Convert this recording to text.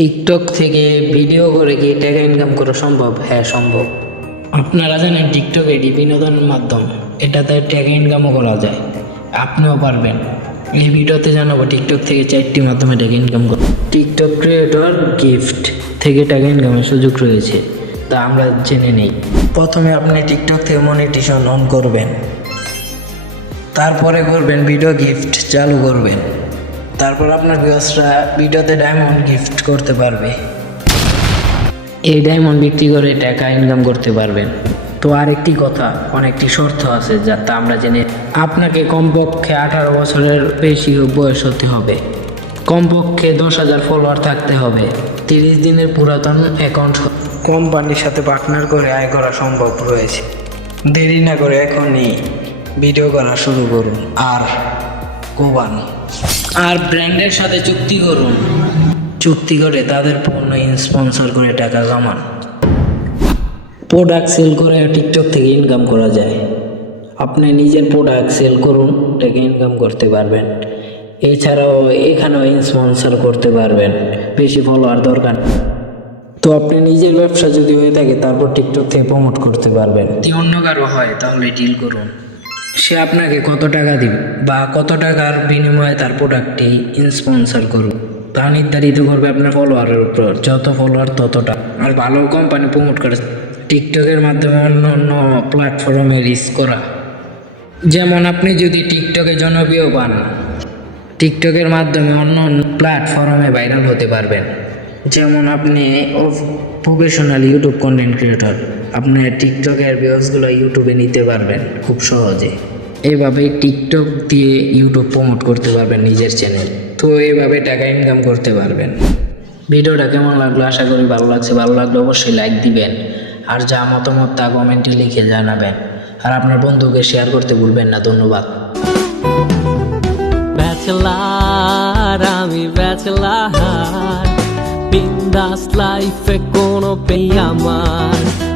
TikTok থেকে video করে কি টাকা ইনকাম করা সম্ভব? হ্যাঁ সম্ভব। আপনারা জানেন টিকটক এটি বিনোদনের মাধ্যম, এটাতে টাকা ইনকামও করা যায়। আপনিও পারবেন। এই ভিডিওতে জানাব টিকটক থেকে চারটি মাধ্যমে টাকা ইনকাম করা। টিকটক ক্রিয়েটর গিফট থেকে টাকা ইনকামের সুযোগ রয়েছে। তা আমরা জেনে নেই। প্রথমে আপনি টিকটক থেকে মনিটেশন অন করবেন। তারপরে করবেন ভিডিও গিফট চালু করবেন। তারপর আপনার ভিউয়ার্সরা ভিডিওতে ডায়মন্ড গিফট করতে পারবে। এই ডায়মন্ড বিক্রি করে টাকা ইনকাম করতে পারবেন। তো আরেকটি কথা অনেকটি শর্ত আছে যা তা আমরা জেনে আপনাকে কমপক্ষে আঠারো বছরের বেশি বয়স হতে হবে। কমপক্ষে দশ হাজার ফলোয়ার থাকতে হবে। তিরিশ দিনের পুরাতন অ্যাকাউন্ট কোম্পানির সাথে পার্টনার করে আয় করা সম্ভব রয়েছে। দেরি না করে এখনই ভিডিও করা শুরু করুন। আর কোবান আর ব্র্যান্ডের সাথে চুক্তি করুন। চুক্তি করে তাদের পণ্য স্পন্সর করে টাকা কামান। প্রোডাক্ট সেল করে টিকটক থেকে ইনকাম করা যায়। আপনি নিজের প্রোডাক্ট সেল করুন টাকা ইনকাম করতে পারবেন। এছাড়াও এখানেও স্পন্সর করতে পারবেন। বেশি ফলোয়ার দরকার। তো আপনি নিজের ব্যবসা যদি হয়ে থাকে তারপর টিকটক থেকে প্রমোট করতে পারবেন। যদি অন্য কারও হয় তাহলে ডিল করুন। সে আপনাকে কত টাকা দিবে বা কত টাকার বিনিময়ে তার প্রোডাক্টটি স্পন্সর করুন তা নির্ধারিত করবে আপনার ফলোয়ারের উপর। যত ফলোয়ার ততটা। আর ভালো কোম্পানি প্রমোট করে টিকটকের মাধ্যমে অন্য অন্য প্ল্যাটফর্মে রিচ করা। যেমন আপনি যদি টিকটকে জনপ্রিয় পান টিকটকের মাধ্যমে অন্য অন্য প্ল্যাটফর্মে ভাইরাল হতে পারবেন। যেমন আপনি প্রফেশনাল ইউটিউব কন্টেন্ট ক্রিয়েটর আপনি টিকটকের ভিউজগুলো ইউটিউবে নিতে পারবেন খুব সহজে। এইভাবে টিকটক দিয়ে ইউটিউব প্রমোট করতে পারবেন নিজের চ্যানেল তো এইভাবে টাকা ইনকাম করতে পারবেন। ভিডিওটা কেমন লাগল? আশা করি ভালো লাগছে। ভালো লাগলে অবশ্যই লাইক দিবেন। আর যা মতামত তা কমেন্টে লিখে জানাবেন। আর আপনার বন্ধুকে শেয়ার করতে ভুলবেন না। ধন্যবাদ। আমি ব্যাচেলার বিন্দাস লাইফে কোনো পেই আমার